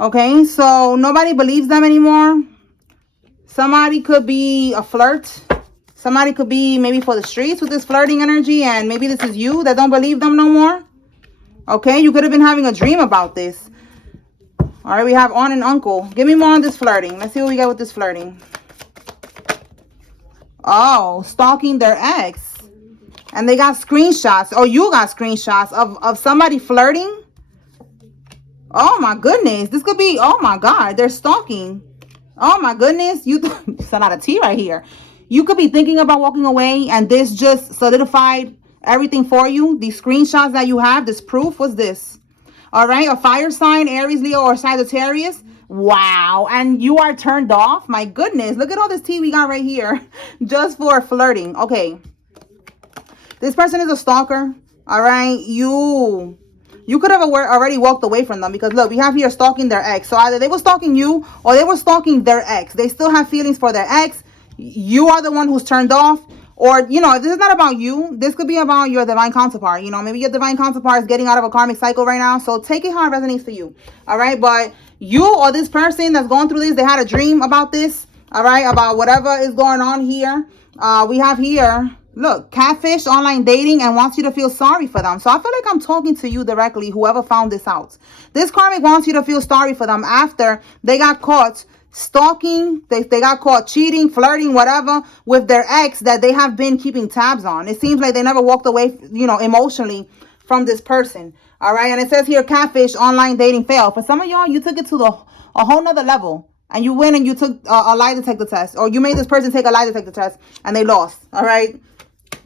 Okay, so nobody believes them anymore. Somebody could be a flirt. Somebody could be maybe for the streets with this flirting energy, and maybe this is you that don't believe them no more. Okay, you could have been having a dream about this. All right, we have aunt and uncle. Give me more on this flirting. Let's see what we got with this flirting. Oh, stalking their ex. And they got screenshots. Oh, you got screenshots of somebody flirting. Oh my goodness. This could be, oh my God, they're stalking. Oh my goodness. It's a lot of tea right here. You could be thinking about walking away, and this just solidified everything for you. These screenshots that you have, this proof. What's this? All right, a fire sign, Aries, Leo, or Sagittarius. Wow, and you are turned off. My goodness, look at all this tea we got right here just for flirting. Okay, this person is a stalker. All right, you could have already walked away from them, because look, we have here stalking their ex. So either they were stalking you or they were stalking their ex. They still have feelings for their ex. You are the one who's turned off. Or, if this is not about you, this could be about your divine counterpart. Maybe your divine counterpart is getting out of a karmic cycle right now. So take it how it resonates for you. All right. But you or this person that's going through this, they had a dream about this. All right. About whatever is going on here. We have here, look, catfish, online dating, and wants you to feel sorry for them. So I feel like I'm talking to you directly, whoever found this out. This karmic wants you to feel sorry for them after they got caught stalking, they got caught cheating, flirting, whatever, with their ex that they have been keeping tabs on. It seems like they never walked away, emotionally from this person. All right. And it says here, catfish, online dating failed. For some of y'all, you took it to a whole nother level. And you went and you took a lie detector test, or you made this person take a lie detector test, and they lost. All right.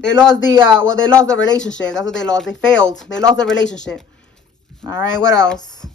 They lost they lost the relationship. That's what they lost. They failed. They lost the relationship. All right. What else?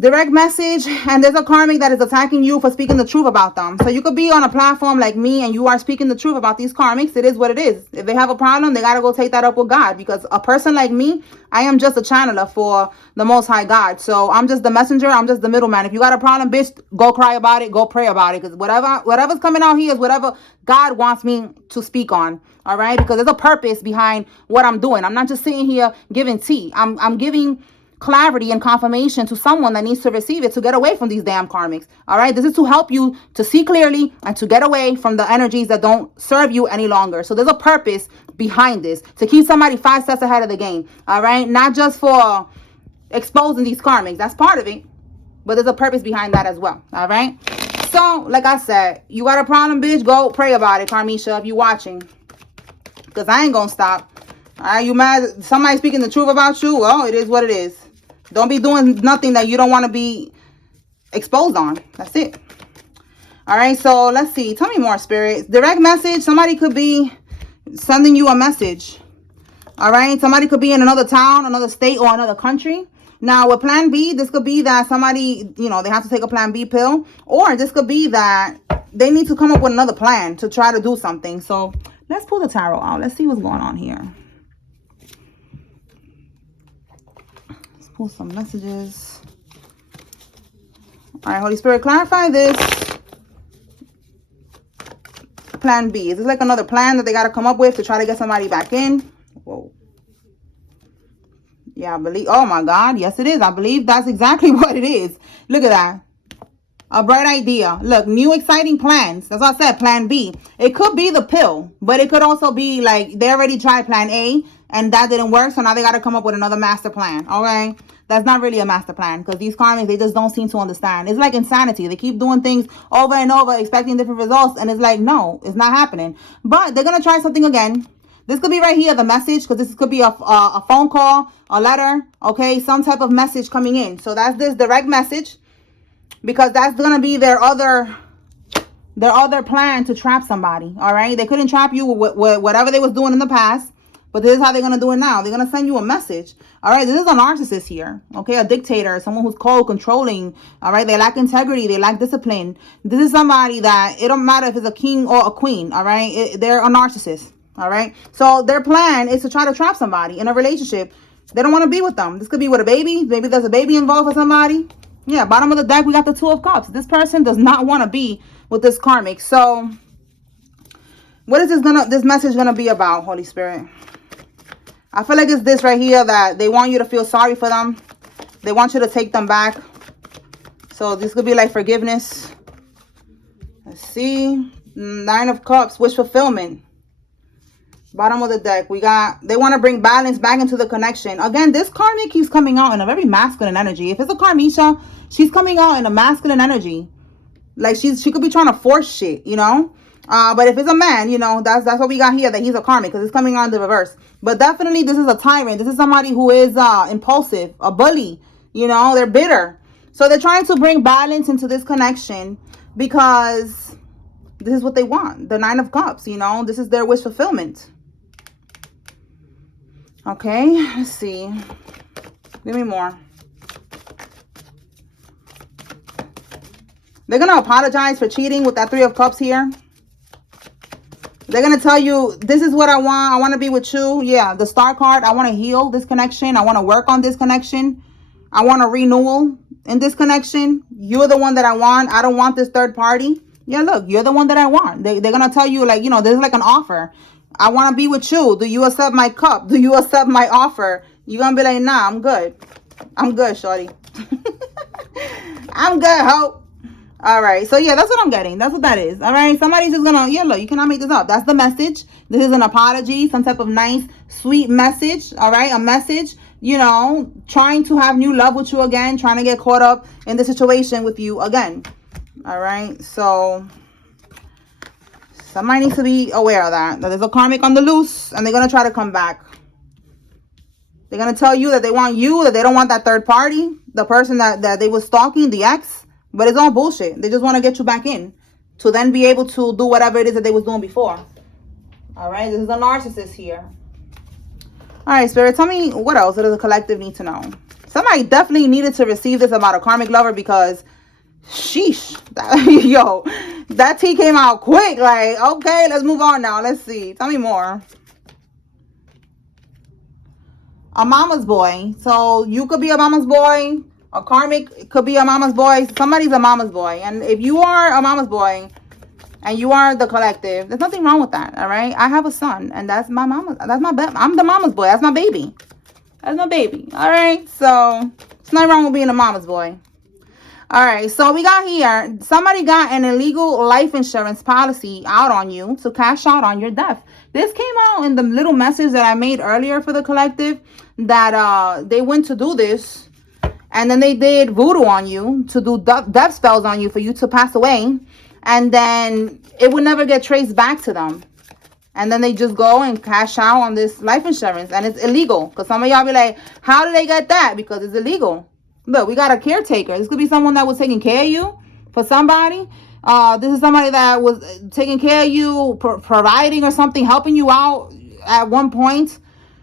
Direct message, and there's a karmic that is attacking you for speaking the truth about them. So you could be on a platform like me and you are speaking the truth about these karmics. It is what it is. If they have a problem, they got to go take that up with God, because a person like me, I am just a channeler for the Most High God. So I'm just the messenger. I'm just the middleman. If you got a problem, bitch, go cry about it. Go pray about it, because whatever's coming out here is whatever God wants me to speak on. All right, because there's a purpose behind what I'm doing. I'm not just sitting here giving tea. I'm giving clarity and confirmation to someone that needs to receive it to get away from these damn karmics. All right, this is to help you to see clearly and to get away from the energies that don't serve you any longer. So there's a purpose behind this, to keep somebody 5 steps ahead of the game. All right, not just for exposing these karmics. That's part of it, but there's a purpose behind that as well. All right, so like I said, you got a problem, bitch, go pray about it, Karmisha, if you watching, because I ain't gonna stop. All right, you mad somebody speaking the truth about you? Well, it is what it is. Don't be doing nothing that you don't want to be exposed on. That's it. All right, so let's see. Tell me more, Spirit. Direct message. Somebody could be sending you a message. All right, somebody could be in another town, another state, or another country. Now, with Plan B, this could be that somebody, they have to take a Plan B pill. Or this could be that they need to come up with another plan to try to do something. So let's pull the tarot out. Let's see what's going on here. Pull some messages. All right, Holy Spirit, clarify this Plan B. Is this like another plan that they got to come up with to try to get somebody back in? Whoa. Yeah, I believe. Oh my God. Yes, it is. I believe that's exactly what it is. Look at that. A bright idea. Look, new exciting plans. That's what I said, Plan B. It could be the pill, but it could also be like they already tried Plan A and that didn't work. So now they got to come up with another master plan. Okay. That's not really a master plan, because these karmics, they just don't seem to understand. It's like insanity. They keep doing things over and over, expecting different results. And it's like, no, it's not happening. But they're going to try something again. This could be right here, the message, because this could be a phone call, a letter, okay, some type of message coming in. So that's this direct message, because that's going to be their other plan to trap somebody, all right? They couldn't trap you with whatever they was doing in the past, but this is how they're going to do it now. They're going to send you a message, all right? This is a narcissist here, okay? A dictator, someone who's cold, controlling, all right? They lack integrity. They lack discipline. This is somebody that it don't matter if it's a king or a queen, all right? They're a narcissist, all right? So their plan is to try to trap somebody in a relationship. They don't want to be with them. This could be with a baby. Maybe there's a baby involved for somebody. Yeah, bottom of the deck, we got the Two of Cups. This person does not want to be with this karmic. So what is this message gonna be about, Holy Spirit? I feel like it's this right here, that they want you to feel sorry for them. They want you to take them back. So this could be like forgiveness. Let's see. 9 of Cups, wish fulfillment. Bottom of the deck, we got, they want to bring balance back into the connection. Again, this karmic keeps coming out in a very masculine energy. If it's a karmisha, she's coming out in a masculine energy. Like she could be trying to force shit, you know. But if it's a man, you know, that's what we got here, that he's a karmic, because it's coming on the reverse. But definitely this is a tyrant. This is somebody who is impulsive, a bully, you know, they're bitter. So they're trying to bring balance into this connection because this is what they want. The 9 of Cups, you know, this is their wish fulfillment. Okay, let's see. Give me more. They're going to apologize for cheating with that 3 of Cups here. They're going to tell you, this is what I want. I want to be with you. Yeah, the Star card. I want to heal this connection. I want to work on this connection. I want a renewal in this connection. You're the one that I want. I don't want this third party. Yeah, look, you're the one that I want. They're going to tell you, like, you know, this is like an offer. I want to be with you. Do you accept my cup? Do you accept my offer? You're going to be like, nah, I'm good. I'm good, shorty. I'm good, hope. All right. So, yeah, that's what I'm getting. That's what that is. All right. Somebody's just going to, yeah, look, you cannot make this up. That's the message. This is an apology, some type of nice, sweet message. All right. A message, you know, trying to have new love with you again, trying to get caught up in the situation with you again. All right. So somebody needs to be aware of that there's a karmic on the loose and they're going to try to come back. They're going to tell you that they want you, that they don't want that third party, the person that they were stalking, the ex. But it's all bullshit. They just want to get you back in to then be able to do whatever it is that they was doing before. All right. This is a narcissist here. All right, Spirit. Tell me what else does the collective need to know? Somebody definitely needed to receive this about a karmic lover because sheesh. Yo, that tea came out quick. Like, okay, let's move on now. Let's see. Tell me more. A mama's boy. So you could be a mama's boy. A karmic could be a mama's boy. Somebody's a mama's boy. And if you are a mama's boy and you are the collective, there's nothing wrong with that. All right. I have a son and that's my mama. That's my I'm the mama's boy. That's my baby. That's my baby. All right. So it's nothing wrong with being a mama's boy. All right. So we got here. Somebody got an illegal life insurance policy out on you to cash out on your death. This came out in the little message that I made earlier for the collective that they went to do this. And then they did voodoo on you to do death spells on you for you to pass away. And then it would never get traced back to them. And then they just go and cash out on this life insurance. And it's illegal. Because some of y'all be like, how did they get that? Because it's illegal. Look, we got a caretaker. This could be someone that was taking care of you for somebody. This is somebody that was taking care of you, providing or something, helping you out at one point.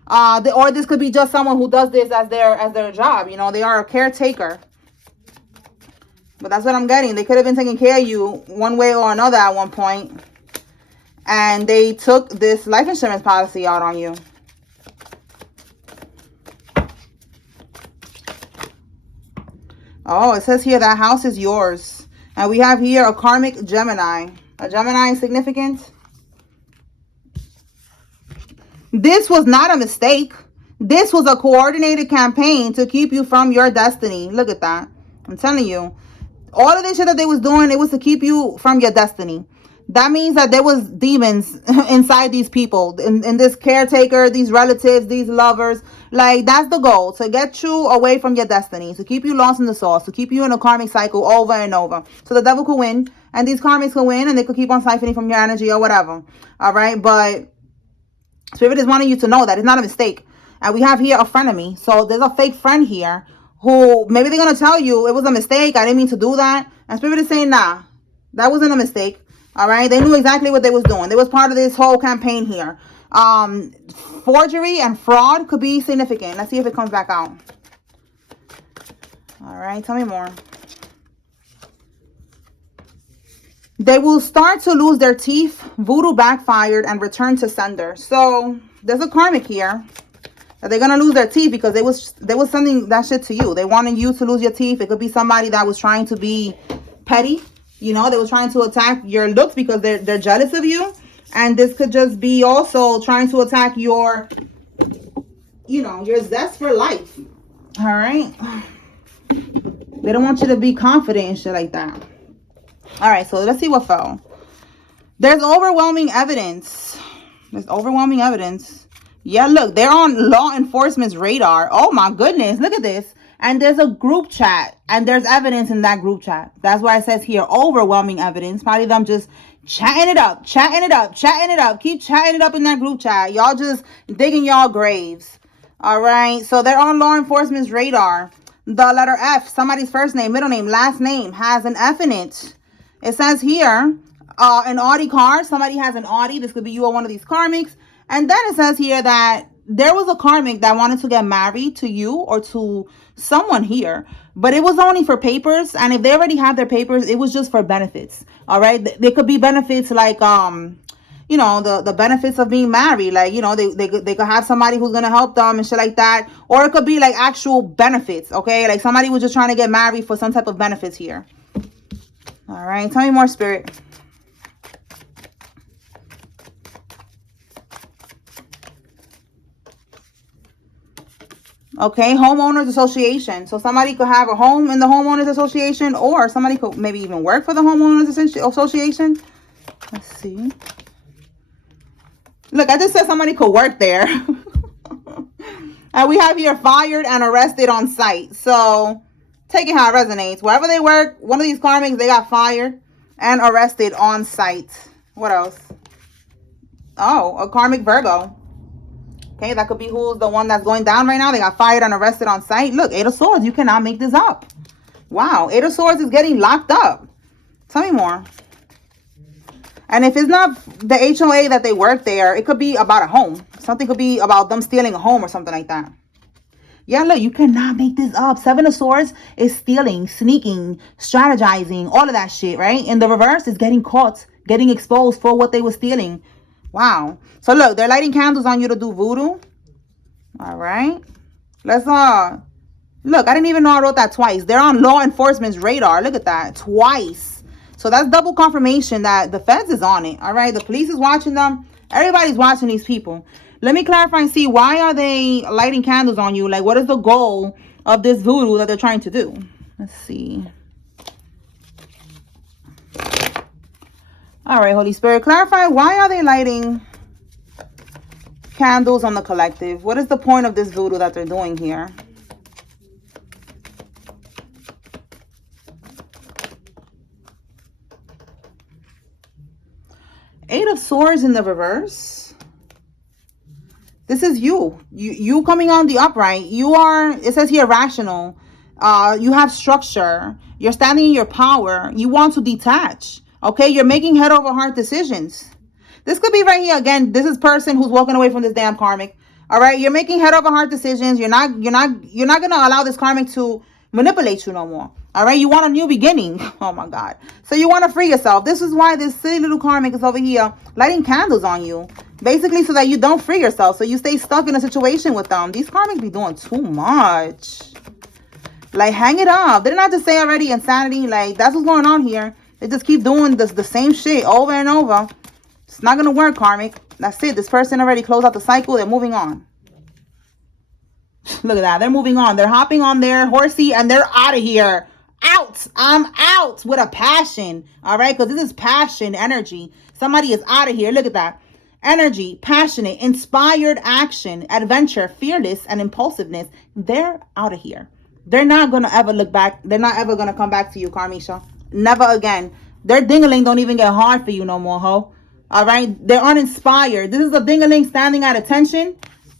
Or this could be just someone who does this as their job. You know, they are a caretaker. But that's what I'm getting. They could have been taking care of you one way or another at one point. And they took this life insurance policy out on you. Oh, it says here that house is yours. And we have here a karmic Gemini. A Gemini is significant. This was not a mistake. This was a coordinated campaign to keep you from your destiny. Look at that. I'm telling you. All of this shit that they was doing, it was to keep you from your destiny. That means that there was demons inside these people. In this caretaker, these relatives, these lovers. Like, that's the goal. To get you away from your destiny. To keep you lost in the sauce. To keep you in a karmic cycle over and over. So the devil could win. And these karmics could win. And they could keep on siphoning from your energy or whatever. All right. But Spirit is wanting you to know that it's not a mistake. And we have here a frenemy. So there's a fake friend here who maybe they're going to tell you it was a mistake. I didn't mean to do that. And Spirit is saying, nah, that wasn't a mistake. All right. They knew exactly what they was doing. They was part of this whole campaign here. Forgery and fraud could be significant. Let's see if it comes back out. All right. Tell me more. They will start to lose their teeth. Voodoo backfired and return to sender. So there's a karmic here that they're gonna lose their teeth because they was sending that shit to you. They wanted you to lose your teeth. It could be somebody that was trying to be petty. You know, they were trying to attack your looks because they're jealous of you. And this could just be also trying to attack your, you know, your zest for life. All right. They don't want you to be confident and shit like that. All right, so let's see what fell. There's overwhelming evidence. There's overwhelming evidence. Yeah, look, they're on law enforcement's radar. Oh my goodness, look at this. And there's a group chat, and there's evidence in that group chat. That's why it says here, overwhelming evidence. Probably them just chatting it up, chatting it up, chatting it up. Keep chatting it up in that group chat. Y'all just digging y'all graves. All right, so they're on law enforcement's radar. The letter F, somebody's first name, middle name, last name, has an F in it. It says here, an Audi car. Somebody has an Audi. This could be you or one of these karmics. And then it says here that there was a karmic that wanted to get married to you or to someone here, but it was only for papers. And if they already have their papers, it was just for benefits. All right. There could be benefits like, you know, the benefits of being married. Like, you know, they could have somebody who's going to help them and shit like that. Or it could be like actual benefits. Okay. Like somebody was just trying to get married for some type of benefits here. All right. Tell me more, Spirit. Okay, homeowners association. So somebody could have a home in the homeowners association, or somebody could maybe even work for the homeowners association. Let's see. Look, I just said somebody could work there. And we have here fired and arrested on site. So take it how it resonates. Wherever they work, one of these karmics, they got fired and arrested on site. What else? Oh, a karmic Virgo. Okay, that could be who's the one that's going down right now. They got fired and arrested on site. Look, Eight of Swords. You cannot make this up. Wow, Eight of Swords is getting locked up. Tell me more. And if it's not the HOA that they work there, it could be about a home. Something could be about them stealing a home or something like that. Yeah, look, you cannot make this up. Seven of Swords is stealing, sneaking, strategizing, all of that shit, right? In the reverse, is getting caught, getting exposed for what they were stealing. Wow. So look, they're lighting candles on you to do voodoo. All right. Let's look, I didn't even know I wrote that twice. They're on law enforcement's radar. Look at that. Twice. So that's double confirmation that the feds is on it. All right. The police is watching them. Everybody's watching these people. Let me clarify and see, why are they lighting candles on you? Like, what is the goal of this voodoo that they're trying to do? Let's see. All right, Holy Spirit, clarify, why are they lighting candles on the collective? What is the point of this voodoo that they're doing here? Eight of Swords in the reverse. This is you. You coming on the upright. You are, it says here, rational. You have structure. You're standing in your power. You want to detach. Okay, you're making head over heart decisions. This could be right here again. This is person who's walking away from this damn karmic. All right, you're making head over heart decisions. You're not gonna allow this karmic to manipulate you no more. All right, you want a new beginning. Oh my God. So you want to free yourself. This is why this silly little karmic is over here lighting candles on you, basically so that you don't free yourself. So you stay stuck in a situation with them. These karmics be doing too much. Like, hang it up. Didn't I just say already insanity? Like, that's what's going on here. They just keep doing the same shit over and over. It's not going to work, karmic. That's it. This person already closed out the cycle. They're moving on. Look at that. They're moving on. They're hopping on their horsey and they're out of here. Out. I'm out with a passion. All right? Because this is passion energy. Somebody is out of here. Look at that. Energy, passionate, inspired action, adventure, fearless, and impulsiveness. They're out of here. They're not going to ever look back. They're not ever going to come back to you, Karmisha. Never again. Their ding-a-ling don't even get hard for you no more, ho. All right? They're uninspired. This is a ding-a-ling standing at attention.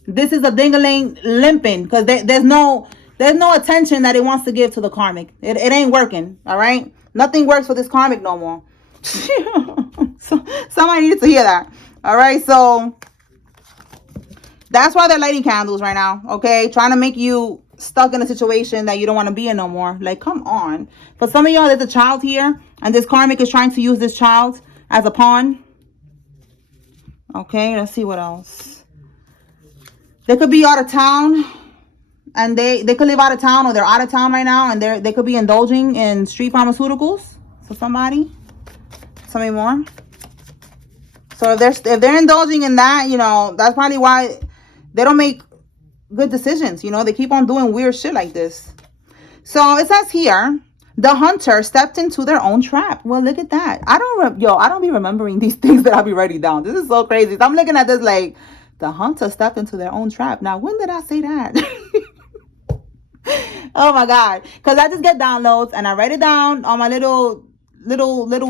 This is a ding-a-ling limping because there's no attention that it wants to give to the karmic. It ain't working. All right? Nothing works for this karmic no more. So, somebody needs to hear that. All right? So that's why they're lighting candles right now. Okay? Trying to make you stuck in a situation that you don't want to be in no more. Like, come on. For some of y'all, there's a child here, and this karmic is trying to use this child as a pawn. Okay, let's see what else. They could be out of town, and they could live out of town, or they're out of town right now, and they could be indulging in street pharmaceuticals. So somebody, tell me more. So if they're indulging in that, you know, that's probably why they don't make good decisions. You know, they keep on doing weird shit like this. So it says here, the hunter stepped into their own trap. Well, look at that. I don't be remembering these things that I'll be writing down. This is so crazy. So I'm looking at this like, the hunter stepped into their own trap. Now, when did I say that? Oh my God. Because I just get downloads and I write it down on my little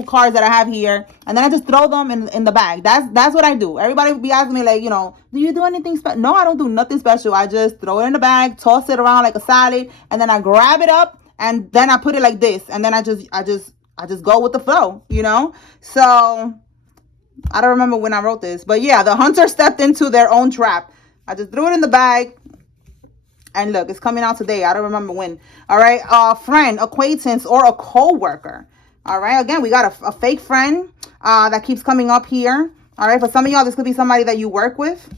cards that I have here, and then I just throw them in the bag. That's what I do. Everybody would be asking me like, do you do anything special? No, I don't do nothing special. I just throw it in the bag, toss it around like a salad, and then I grab it up and then I put it like this, and then I just go with the flow, So I don't remember when I wrote this, but yeah, the hunter stepped into their own trap. I just threw it in the bag. And look, it's coming out today. I don't remember when. All right. A friend, acquaintance, or a co-worker. All right. Again, we got a fake friend that keeps coming up here. All right. For some of y'all, this could be somebody that you work with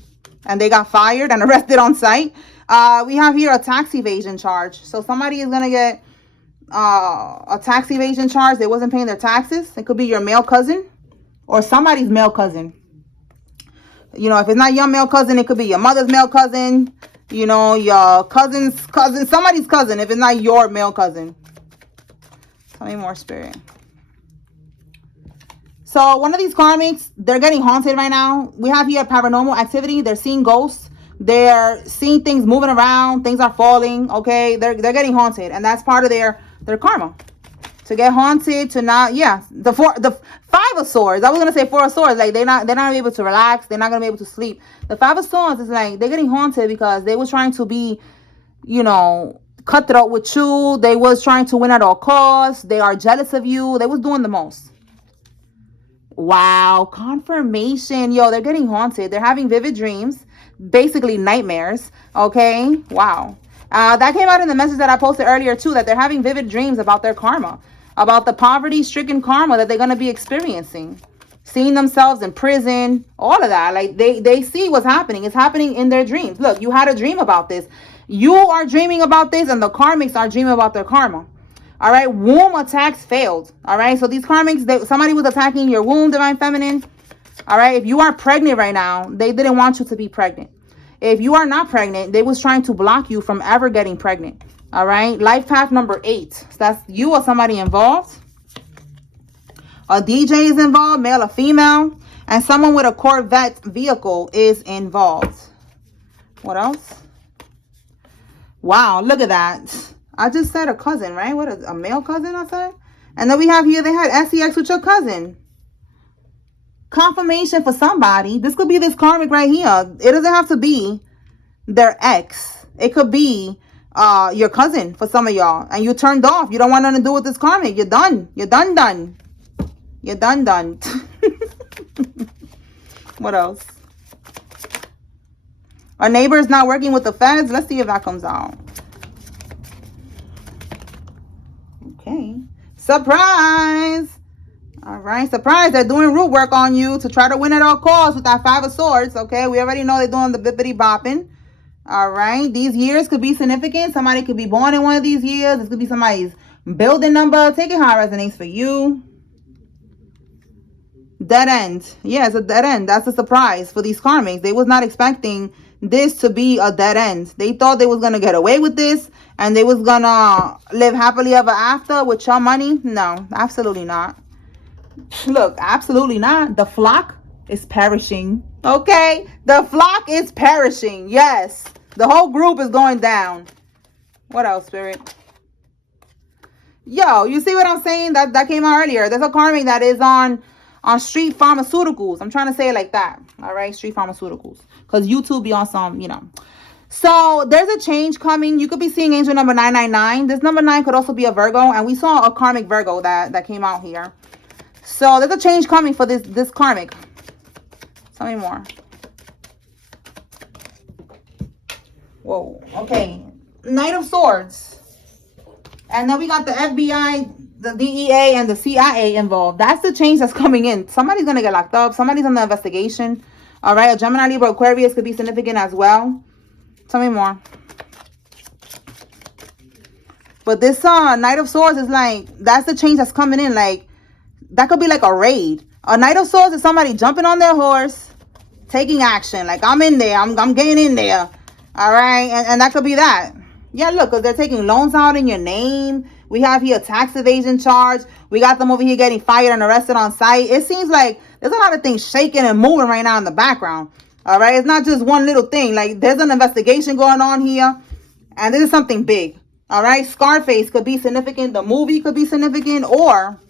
and they got fired and arrested on site. We have here a tax evasion charge. So somebody is going to get a tax evasion charge. They wasn't paying their taxes. It could be your male cousin or somebody's male cousin. If it's not your male cousin, it could be your mother's male cousin. Your cousin's cousin, somebody's cousin, if it's not your male cousin. Tell me more, Spirit. So one of these karmics, they're getting haunted right now. We have here paranormal activity. They're seeing ghosts. They're seeing things moving around. Things are falling. Okay, they're getting haunted, and that's part of their karma. To get haunted, to not, the Five of Swords. I was gonna say Four of Swords. Like they're not able to relax. They're not gonna be able to sleep. The Five of Swords is like they're getting haunted because they were trying to be, cutthroat with you. They was trying to win at all costs. They are jealous of you. They was doing the most. Wow, confirmation. Yo, they're getting haunted. They're having vivid dreams, basically nightmares. Okay, wow. That came out in the message that I posted earlier too, that they're having vivid dreams about their karma, about the poverty-stricken karma that they're going to be experiencing, seeing themselves in prison, all of that. Like they see what's happening. It's happening in their dreams. Look, you had a dream about this. You are dreaming about this, and the karmics are dreaming about their karma. All right, womb attacks failed. All right, so these karmics, somebody was attacking your womb, Divine Feminine. All right, if you are pregnant right now, they didn't want you to be pregnant. If you are not pregnant, they was trying to block you from ever getting pregnant. All right, life path number 8. So that's you or somebody involved. A DJ is involved, male or female, and someone with a Corvette vehicle is involved. What else? Wow, look at that. I just said a cousin, right? What is a male cousin, I said? And then we have here, they had sex with your cousin. Confirmation for somebody. This could be this karmic right here. It doesn't have to be their ex. It could be your cousin for some of y'all. And you turned off. You don't want nothing to do with this karmic. You're done. You're done. You're done. What else? Our neighbor is not working with the feds. Let's see if that comes out. Okay. Surprise. All right. Surprise. They're doing root work on you to try to win at all costs with that Five of Swords. Okay. We already know they're doing the bippity bopping. All right. These years could be significant. Somebody could be born in one of these years. This could be somebody's building number. Take it how it resonates for you. Dead end. Yeah, it's a dead end. That's a surprise for these karmics. They was not expecting this to be a dead end. They thought they was going to get away with this and they was going to live happily ever after with your money. No, absolutely not. Look, absolutely not. The flock is perishing. Okay? The flock is perishing. Yes. The whole group is going down. What else, Spirit? Yo, you see what I'm saying? That came out earlier. There's a karmic that is on street pharmaceuticals. I'm trying to say it like that. All right, street pharmaceuticals. Because YouTube be on some, So there's a change coming. You could be seeing angel number 999. This number 9 could also be a Virgo. And we saw a karmic Virgo that came out here. So there's a change coming for this karmic. Tell me more. Whoa. Okay. Knight of Swords. And then we got the FBI, the DEA, and the CIA involved. That's the change that's coming in. Somebody's going to get locked up. Somebody's on the investigation. All right. A Gemini, Libra, Aquarius could be significant as well. Tell me more. But this Knight of Swords is like, that's the change that's coming in. Like, that could be like a raid. A Knight of Swords is somebody jumping on their horse, taking action. Like, I'm in there. I'm getting in there. All right. And that could be that. Yeah, look, because they're taking loans out in your name. We have here tax evasion charge. We got them over here getting fired and arrested on site. It seems like there's a lot of things shaking and moving right now in the background. All right, it's not just one little thing. Like, there's an investigation going on here, and this is something big. All right, Scarface could be significant. The movie could be significant, or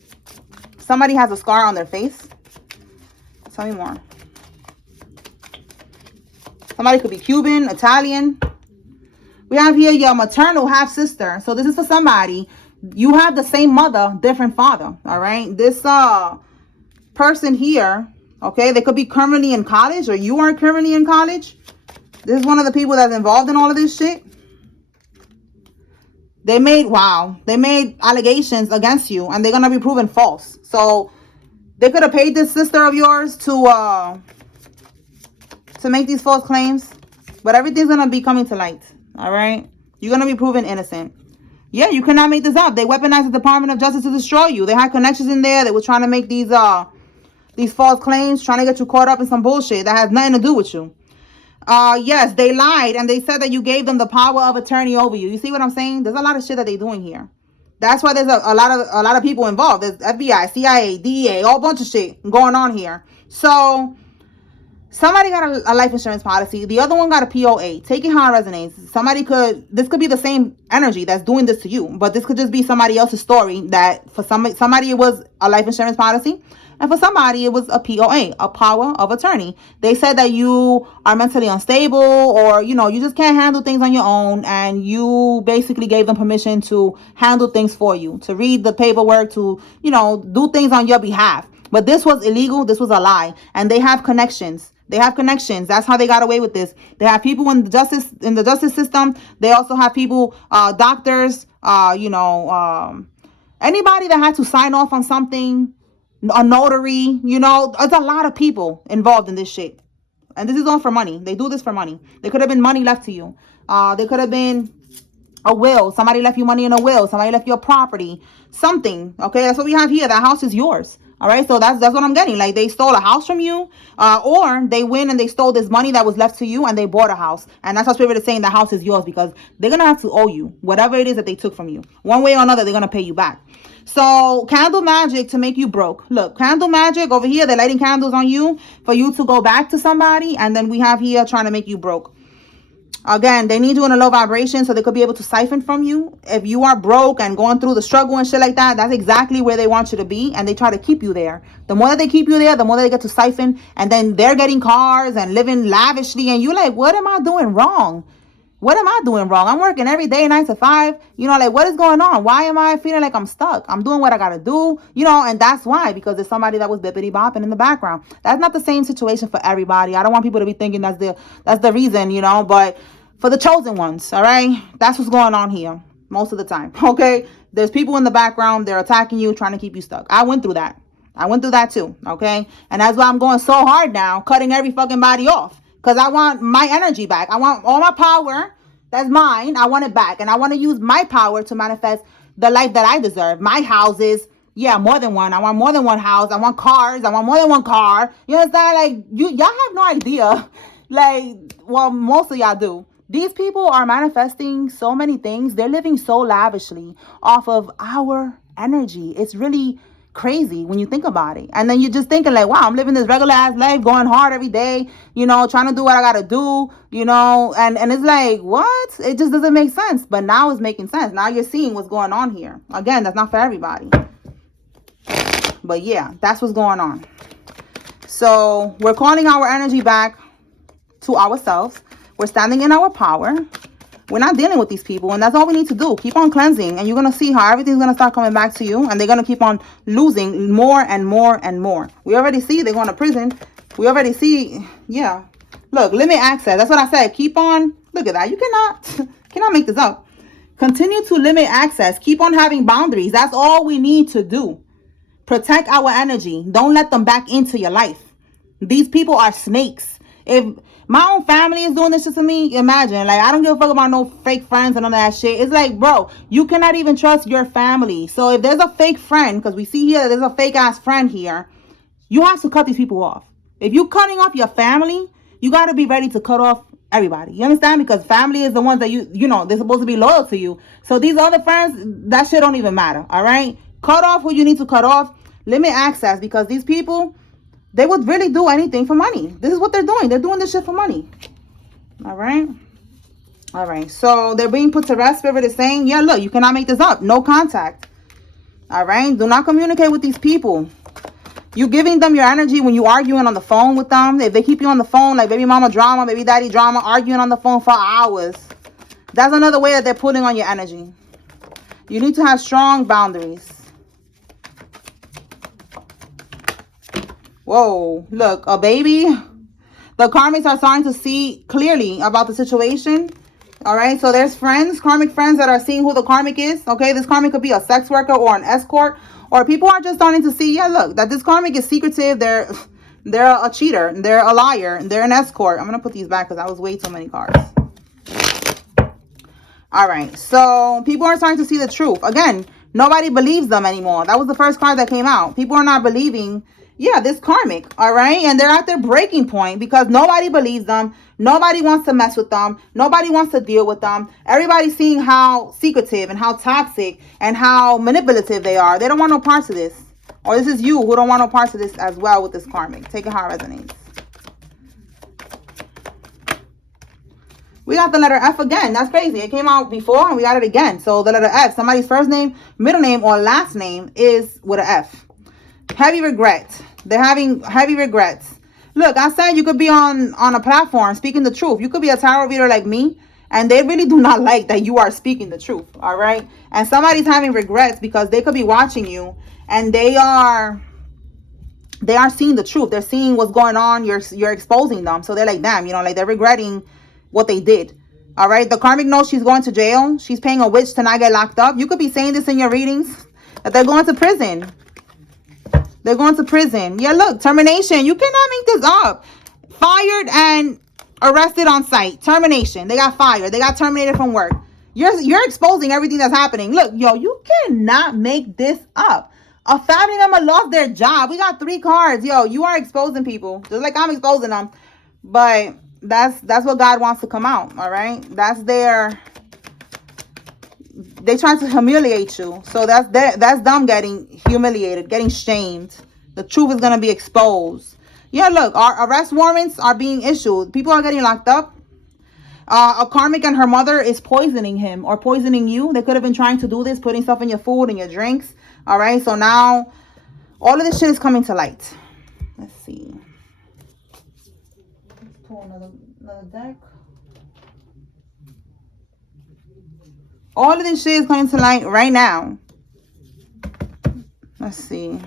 somebody has a scar on their face. Tell me more. Somebody could be Cuban, Italian. We have here your maternal half-sister. So this is for somebody. You have the same mother, different father. All right. This person here, okay, they could be currently in college, or you are currently in college. This is one of the people that's involved in all of this shit. They made allegations against you, and they're going to be proven false. So they could have paid this sister of yours to make these false claims, but everything's going to be coming to light. All right. You're going to be proven innocent. Yeah, you cannot make this up. They weaponized the Department of Justice to destroy you. They had connections in there. They were trying to make these false claims, trying to get you caught up in some bullshit that has nothing to do with you. Yes, they lied, and they said that you gave them the power of attorney over you. You see what I'm saying? There's a lot of shit that they're doing here. That's why there's a lot of people involved. There's FBI, CIA, DEA, all bunch of shit going on here. So somebody got a life insurance policy. The other one got a POA. Take it how it resonates. This could be the same energy that's doing this to you, but this could just be somebody else's story. That for somebody it was a life insurance policy, and for somebody it was a POA, a power of attorney. They said that you are mentally unstable, or you just can't handle things on your own, and you basically gave them permission to handle things for you, to read the paperwork, to do things on your behalf. But this was illegal. This was a lie, and they have connections. That's how they got away with this. They have people in the justice system. They also have people, doctors, anybody that had to sign off on something, a notary, there's a lot of people involved in this shit. And this is all for money. They do this for money. There could have been money left to you. There could have been a will. Somebody left you money in a will. Somebody left you a property. Something. Okay, that's what we have here. That house is yours. All right, so that's what I'm getting. Like, they stole a house from you, or they went and they stole this money that was left to you, and they bought a house. And that's what Spirit is saying. The house is yours, because they're going to have to owe you whatever it is that they took from you. One way or another, they're going to pay you back. So candle magic to make you broke. Look, candle magic over here. They're lighting candles on you for you to go back to somebody. And then we have here trying to make you broke. Again, they need you in a low vibration so they could be able to siphon from you. If you are broke and going through the struggle and shit like that, that's exactly where they want you to be. And they try to keep you there. The more that they keep you there, the more that they get to siphon. And then they're getting cars and living lavishly. And you're like, what am I doing wrong? What am I doing wrong? I'm working every day, 9 to 5. What is going on? Why am I feeling like I'm stuck? I'm doing what I got to do, and that's why, because there's somebody that was bippity bopping in the background. That's not the same situation for everybody. I don't want people to be thinking that's the reason, but for the chosen ones, all right? That's what's going on here most of the time, okay? There's people in the background. They're attacking you, trying to keep you stuck. I went through that too, okay? And that's why I'm going so hard now, cutting every fucking body off. Because I want my energy back. I want all my power that's mine. I want it back. And I want to use my power to manifest the life that I deserve. My houses. Yeah, more than one. I want more than one house. I want cars. I want more than one car. You understand? Like, y'all have no idea. Most of y'all do. These people are manifesting so many things. They're living so lavishly off of our energy. It's really crazy when you think about it. And then you're just thinking like, wow, I'm living this regular ass life, going hard every day, trying to do what I gotta do, and it's like, what? It just doesn't make sense. But now it's making sense. Now you're seeing what's going on here. Again, that's not for everybody. But yeah, that's what's going on. So we're calling our energy back to ourselves. We're standing in our power. We're not dealing with these people, and that's all we need to do. Keep on cleansing, and you're going to see how everything's going to start coming back to you, and they're going to keep on losing more and more and more. We already see they're going to prison. We already see, yeah. Look, limit access. That's what I said. Keep on, look at that. You cannot make this up. Continue to limit access. Keep on having boundaries. That's all we need to do. Protect our energy. Don't let them back into your life. These people are snakes. If my own family is doing this shit to me, imagine. Like, I don't give a fuck about no fake friends and none of that shit. It's like, bro, you cannot even trust your family. So if there's a fake friend, because we see here there's a fake ass friend here, you have to cut these people off. If you're cutting off your family, you got to be ready to cut off everybody. You understand? Because family is the ones that you know, they're supposed to be loyal to you. So these other friends, that shit don't even matter. All right? Cut off who you need to cut off. Limit access, because these people, they would really do anything for money. This is what they're doing. They're doing this shit for money. All right? All right. So they're being put to rest. Spirit is saying, yeah, look, you cannot make this up. No contact. All right? Do not communicate with these people. You giving them your energy when you arguing on the phone with them. If they keep you on the phone, like baby mama drama, baby daddy drama, arguing on the phone for hours. That's another way that they're putting on your energy. You need to have strong boundaries. Whoa, look, a baby. The karmics are starting to see clearly about the situation. All right, so there's friends, karmic friends that are seeing who the karmic is. Okay, this karmic could be a sex worker or an escort. Or people are just starting to see, yeah, look, that this karmic is secretive. They're a cheater. They're a liar. They're an escort. I'm going to put these back because that was way too many cards. All right, so people are starting to see the truth. Again, nobody believes them anymore. That was the first card that came out. People are not believing, yeah, this karmic, all right? And they're at their breaking point because nobody believes them. Nobody wants to mess with them. Nobody wants to deal with them. Everybody's seeing how secretive and how toxic and how manipulative they are. They don't want no parts of this. Or this is you who don't want no parts of this as well with this karmic. Take it how it resonates. We got the letter F again. That's crazy. It came out before and we got it again. So the letter F, somebody's first name, middle name, or last name is with an F. Heavy regret. They're having heavy regrets. Look, I said you could be on a platform speaking the truth. You could be a tarot reader like me, and they really do not like that you are speaking the truth, all right? And somebody's having regrets because they could be watching you, and they are seeing the truth. They're seeing what's going on. You're exposing them. So they're like, damn, you know, like they're regretting what they did. All right, the karmic knows she's going to jail. She's paying a witch to not get locked up. You could be saying this in your readings, that they're going to prison. They're going to prison. Yeah, look, termination. You cannot make this up. Fired and arrested on site. Termination. They got fired. They got terminated from work. You're exposing everything that's happening. Look, yo, you cannot make this up. A family member lost their job. We got 3 cards. Yo, you are exposing people. Just like I'm exposing them. But that's what God wants to come out. All right? They trying to humiliate you. So that's them getting humiliated, getting shamed. The truth is going to be exposed. Yeah, look, our arrest warrants are being issued. People are getting locked up. A karmic and her mother is poisoning him or poisoning you. They could have been trying to do this, putting stuff in your food and your drinks. All right, so now all of this shit is coming to light. Let's see. Let's pull another deck. All of this shit is coming to light right now. Let's see.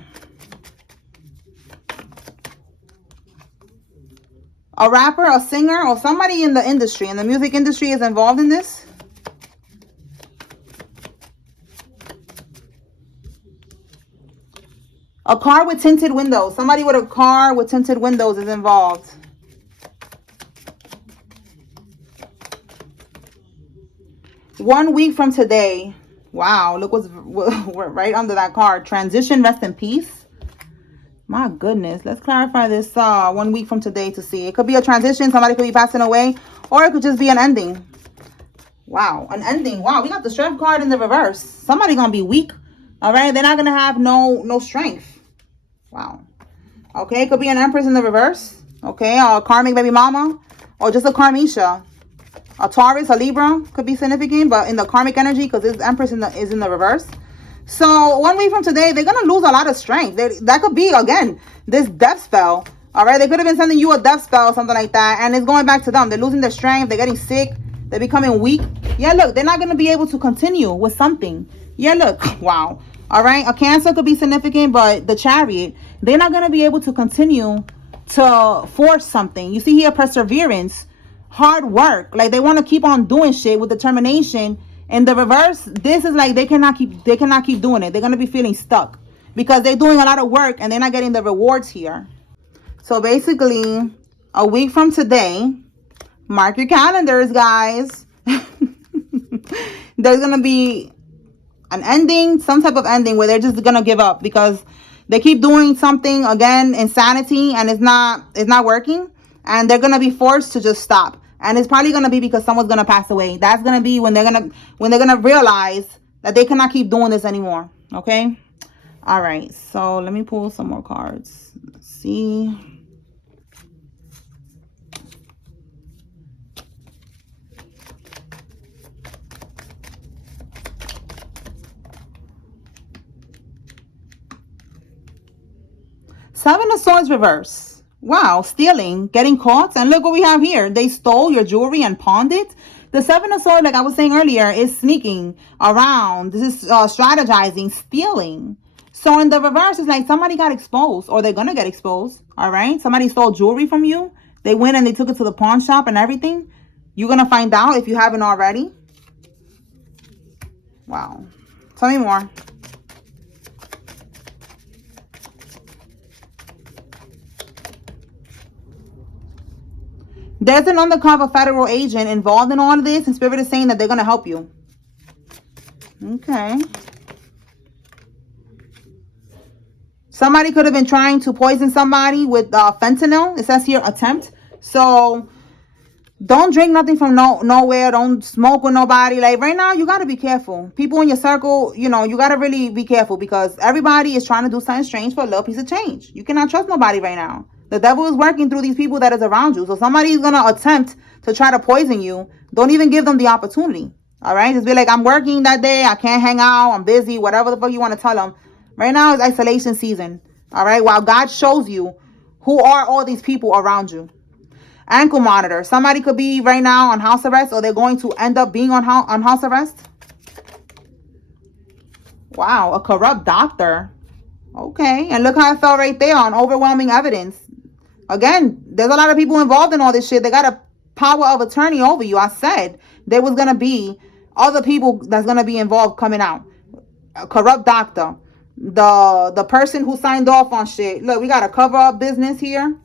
A rapper, a singer, or somebody in the industry, in the music industry is involved in this. A car with tinted windows. Somebody with a car with tinted windows is involved. One week from today. Wow, look what's right under that card. Transition, rest in peace. My goodness. Let's clarify this 1 week from today to see. It could be a transition. Somebody could be passing away. Or it could just be an ending. Wow, an ending. Wow, we got the strength card in the reverse. Somebody gonna be weak. All right, they're not gonna have no strength. Wow. Okay, it could be an empress in the reverse. Okay, or a karmic baby mama. Or just a karmisha. A Taurus, a Libra could be significant, but in the karmic energy, because this Empress is in the reverse. So 1 week from today, they're going to lose a lot of strength. That could be, again, this death spell. All right, they could have been sending you a death spell or something like that, and it's going back to them. They're losing their strength. They're getting sick. They're becoming weak. Yeah, look, they're not going to be able to continue with something. Yeah, look, wow. All right, a Cancer could be significant, but the Chariot, they're not going to be able to continue to force something. You see here, perseverance. Hard work, like they want to keep on doing shit with determination. In the reverse, this is like they cannot keep doing it. They're gonna be feeling stuck because they're doing a lot of work and they're not getting the rewards here. So basically, a week from today, mark your calendars, guys. There's gonna be an ending, some type of ending where they're just gonna give up because they keep doing something, again, insanity, and it's not working, and they're gonna be forced to just stop. And it's probably gonna be because someone's gonna pass away. That's gonna be when they're gonna realize that they cannot keep doing this anymore. Okay. All right. So let me pull some more cards. Let's see. Seven of Swords reverse. Wow, stealing, getting caught. And look what we have here. They stole your jewelry and pawned it. The Seven of Swords, like I was saying earlier, is sneaking around. This is strategizing, stealing. So in the reverse, it's like somebody got exposed, or they're going to get exposed. All right. Somebody stole jewelry from you. They went and they took it to the pawn shop and everything. You're going to find out if you haven't already. Wow. Tell me more. There's an undercover federal agent involved in all of this, and Spirit is saying that they're going to help you. Okay. Somebody could have been trying to poison somebody with fentanyl. It says here, attempt. So don't drink nothing from nowhere. Don't smoke with nobody. Like right now, you got to be careful. People in your circle, you know, you got to really be careful because everybody is trying to do something strange for a little piece of change. You cannot trust nobody right now. The devil is working through these people that is around you. So somebody is going to attempt to try to poison you. Don't even give them the opportunity. All right. Just be like, I'm working that day. I can't hang out. I'm busy. Whatever the fuck you want to tell them. Right now is isolation season. All right. While God shows you who are all these people around you. Ankle monitor. Somebody could be right now on house arrest, or they're going to end up being on house arrest. Wow. A corrupt doctor. Okay. And look how it fell right there on overwhelming evidence. Again, there's a lot of people involved in all this shit. They got a power of attorney over you. I said there was going to be other people that's going to be involved coming out. A corrupt doctor. The person who signed off on shit. Look, we got a cover up business here.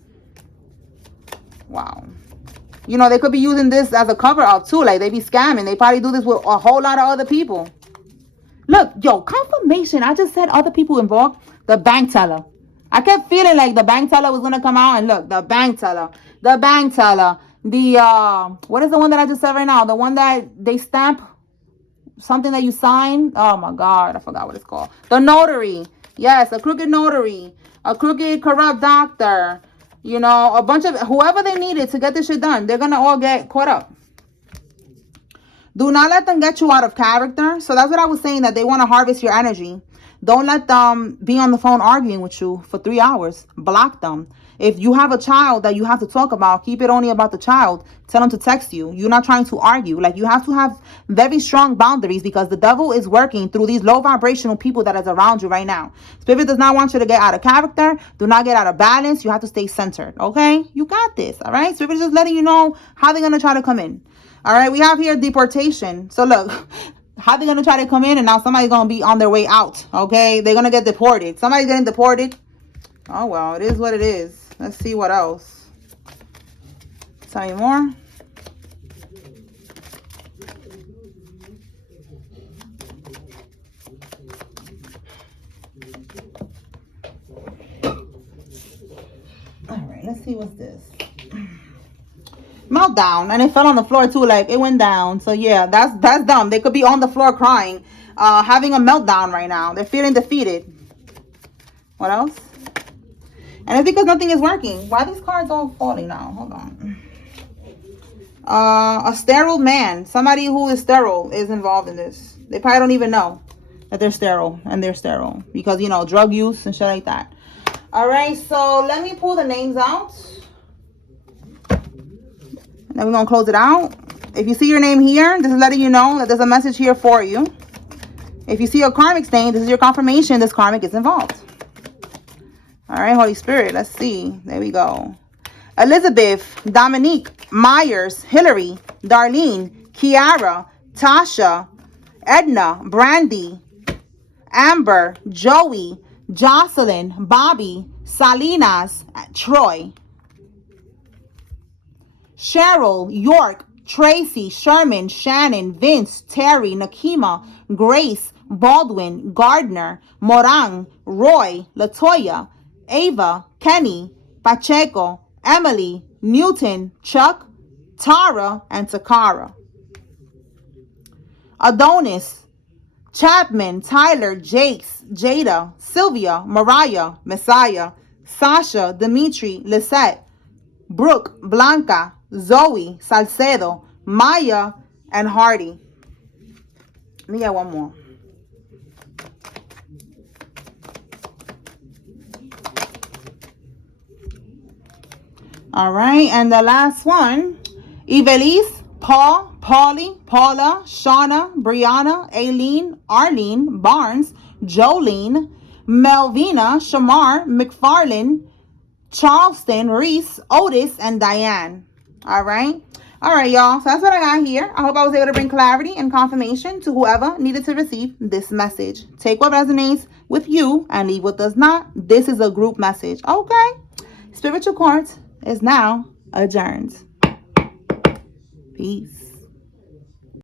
Wow. You know, they could be using this as a cover up too. Like they be scamming. They probably do this with a whole lot of other people. Look, yo, confirmation. I just said other people involved. The bank teller. I kept feeling like the bank teller was going to come out, and look, the bank teller, the, what is the one that I just said right now? The one that they stamp something that you sign. Oh my God. I forgot what it's called. The notary. Yes. A crooked notary, a crooked corrupt doctor, you know, a bunch of whoever they needed to get this shit done. They're going to all get caught up. Do not let them get you out of character. So that's what I was saying, that they want to harvest your energy. Don't let them be on the phone arguing with you for 3 hours. Block them. If you have a child that you have to talk about, keep it only about the child. Tell them to text you. You're not trying to argue. Like, you have to have very strong boundaries because the devil is working through these low vibrational people that is around you right now. Spirit does not want you to get out of character. Do not get out of balance. You have to stay centered. Okay? You got this. All right? Spirit is just letting you know how they're going to try to come in. All right? We have here deportation. So look, how they going to try to come in, and now somebody's going to be on their way out. Okay? They're going to get deported. Somebody's getting deported. Oh, well, it is what it is. Let's see what else. Tell me more. All right, let's see what's this. Meltdown, and it fell on the floor too. Like, it went down. So yeah, that's dumb. They could be on the floor crying, having a meltdown right now. They're feeling defeated. What else? And it's because nothing is working. Why are these cards all falling now? Hold on. A sterile man. Somebody who is sterile is involved in this. They probably don't even know that they're sterile. And they're sterile. Because, you know, drug use and shit like that. Alright, so let me pull the names out. Then we're going to close it out. If you see your name here, this is letting you know that there's a message here for you. If you see a karmic name, this is your confirmation this karmic is involved. All right, Holy Spirit, let's see. There we go. Elizabeth, Dominique, Myers, Hillary, Darlene, Kiara, Tasha, Edna, Brandy, Amber, Joey, Jocelyn, Bobby, Salinas, Troy, Cheryl, York, Tracy, Sherman, Shannon, Vince, Terry, Nakima, Grace, Baldwin, Gardner, Morang, Roy, Latoya, Ava, Kenny, Pacheco, Emily, Newton, Chuck, Tara, and Takara. Adonis, Chapman, Tyler, Jakes, Jada, Sylvia, Mariah, Messiah, Sasha, Dimitri, Lisette, Brooke, Blanca, Zoe, Salcedo, Maya, and Hardy. Let me get one more. All right, and the last one, Ivelisse, Paul, Paulie, Paula, Shauna, Brianna, Aileen, Arlene, Barnes, Jolene, Melvina, Shamar, McFarlane, Charleston, Reese, Otis, and Diane. All right. All right, y'all. So that's what I got here. I hope I was able to bring clarity and confirmation to whoever needed to receive this message. Take what resonates with you and leave what does not. This is a group message. Okay. Spiritual Court is now adjourned. Peace.